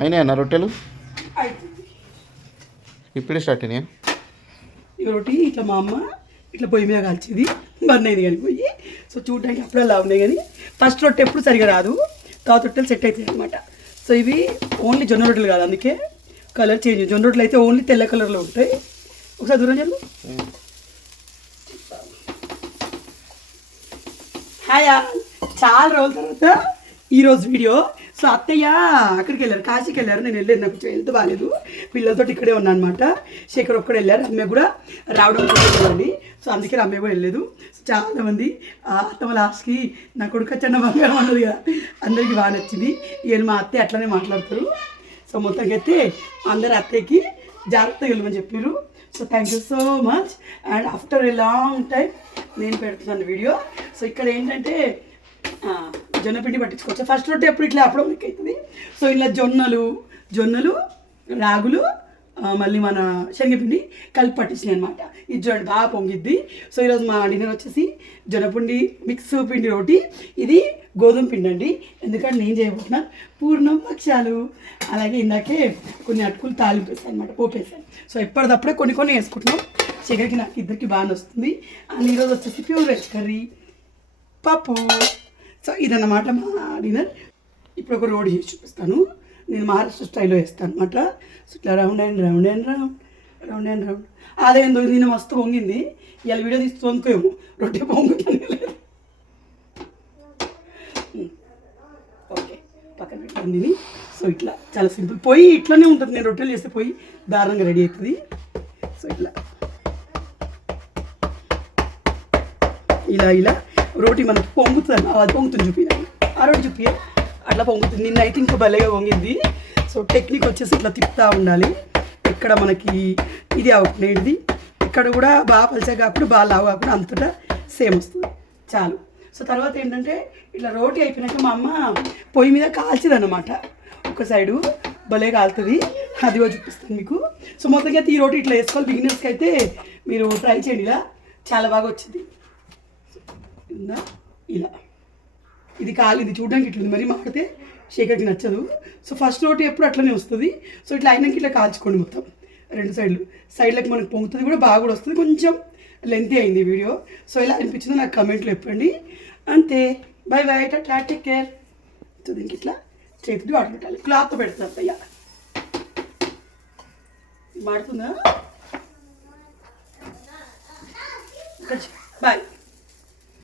అయినాయి అన్న రొట్టెలు అవుతుంది. ఇప్పుడే స్టార్ట్ అయినాయా? ఈ రొట్టి ఇట్లా మా అమ్మ ఇట్లా పొయ్యి మీద కాల్చేది బంద్ అయింది కానీ పొయ్యి. సో చూడడానికి అప్పుడు అలా ఉన్నాయి కానీ ఫస్ట్ రొట్టె ఎప్పుడు సరిగా రాదు, తర్వాత రొట్టెలు సెట్ అవుతాయి అనమాట. సో ఇవి ఓన్లీ జొన్న రొట్టెలు కాదు, అందుకే కలర్ చేంజ్. జొన్న రొట్టెలు అయితే ఓన్లీ తెల్ల కలర్లో ఉంటాయి. ఒకసారి దూరం జరుగు. హాయ్, చాలా రోజుల తర్వాత ఈరోజు వీడియో. సో అత్తయ్య అక్కడికి వెళ్ళారు, కాశీకి వెళ్ళారు. నేను వెళ్ళలేదు, నాకు కొంచెం హెల్త్ బాగాలేదు. పిల్లలతో ఇక్కడే ఉన్నా అనమాట. శేఖర్ ఒక్కడే వెళ్ళారు, అమ్మాయి కూడా రావడం కుదరదండి. సో అందుకే అమ్మాయి కూడా వెళ్ళలేదు. సో చాలామంది అత్తమ్మ లాస్ట్కి నా కొడుకు చిన్న బంగారం అన్నది కదా, అందరికీ బాగా నచ్చింది. ఈయన మా అత్తయ్య అట్లనే మాట్లాడతారు. సో మొత్తంగా అయితే అందరు అత్తయ్యకి జాగ్రత్తగా వెళ్ళమని చెప్పారు. So thank you so much. And after a long time నేను పెడుతున్నాను వీడియో. సో ఇక్కడ ఏంటంటే జొన్నపిండి పట్టించుకోవచ్చు. ఫస్ట్ రొట్టె ఎప్పుడు ఇట్లా అప్పుడు మీకు అవుతుంది. సో ఇలా జొన్నలు రాగులు మళ్ళీ మన శనగపిండి కలిపి పట్టించినాయి అనమాట. ఇది చూడండి బాగా పొంగిద్ది. సో ఈరోజు మా డిన్నర్ వచ్చేసి జొన్నపిండి మిక్స్ పిండి రోటి, ఇది గోధుమ పిండి అండి. ఎందుకంటే నేను చేయబోతున్నాను పూర్ణం భక్ష్యాలు. అలాగే ఇందాకే కొన్ని అటుకులు తాలింపు వేస్తాను అనమాట, పోపేసాను. సో ఎప్పటిదప్పుడే కొన్ని వేసుకుంటున్నాం. చికెన్కి నాకు ఇద్దరికి బాగా వస్తుంది. అండ్ ఈరోజు వచ్చేసి ప్యూర్ వెజ్ కర్రీ, పప్పు. సో ఇదన్నమాట మా డిన్నర్. ఇప్పుడు ఒక రోడ్ చేసి చూపిస్తాను. నేను మహారాష్ట్ర స్టైల్లో వేస్తాను అనమాట. సో ఇట్లా round and round and round, round and round. అదేందో నేను మస్తు పొంగింది. ఇలా వీడియో తీసుకోనుకోమో, రొట్టె పొంగుతాను లేదు. ఓకే, పక్కన పెట్టింది. సో ఇట్లా చాలా సింపుల్. పొయ్యి ఇట్లానే ఉంటుంది, నేను రొట్టెలు చేస్తే పొయ్యి దారుణంగా రెడీ అవుతుంది. సో ఇట్లా ఇలా రోటీ మనకి పొంగుతుంది, అది పొంగుతుంది. చూపినాను ఆ రోటి చూపి అట్లా పొంగుతుంది. నిన్న అయితే ఇంకా భలేగా పొంగింది. సో టెక్నిక్ వచ్చేసి ఇట్లా తిప్పుతూ ఉండాలి. ఇక్కడ మనకి ఇది అవుతుంది, ఇక్కడ కూడా బాగా పలిచగా కాకుండా బాగా లావు కాకుండా అంతటా సేమ్ వస్తుంది చాలు. సో తర్వాత ఏంటంటే ఇట్లా రోటీ అయిపోయినాక మా అమ్మ పొయ్యి మీద కాల్చింది అన్నమాట. ఒక సైడు భలే కాలుతుంది, అది చూపిస్తాను మీకు. సో మొత్తంగా అయితే ఈ రోటీ ఇట్లా వేసుకోవాలి. బిగినర్స్కి అయితే మీరు ట్రై చేయండి, ఇలా చాలా బాగా వచ్చింది. ఇలా ఇది కాలింది చూడడానికి ఇట్లా మరి మాడితే శేఖర్కి నచ్చదు. సో ఫస్ట్ రోటీ ఎప్పుడు అట్లనే వస్తుంది. సో ఇట్లా అయినాక ఇట్లా కాల్చుకోండి మొత్తం రెండు సైడ్లకు మనకు పొంగుతుంది కూడా, బాగా కూడా వస్తుంది. కొంచెం లెంతీ అయింది వీడియో. సో ఇలా అనిపించిందో నాకు కమెంట్లో చెప్పండి. అంతే, by by, Tata, take care. So దీనికి ఇట్లా చేతులు వాటర్ పెట్టాలి, క్లాత్తో పెడతారు అయ్యా. మాడుతుందా? బాయ్.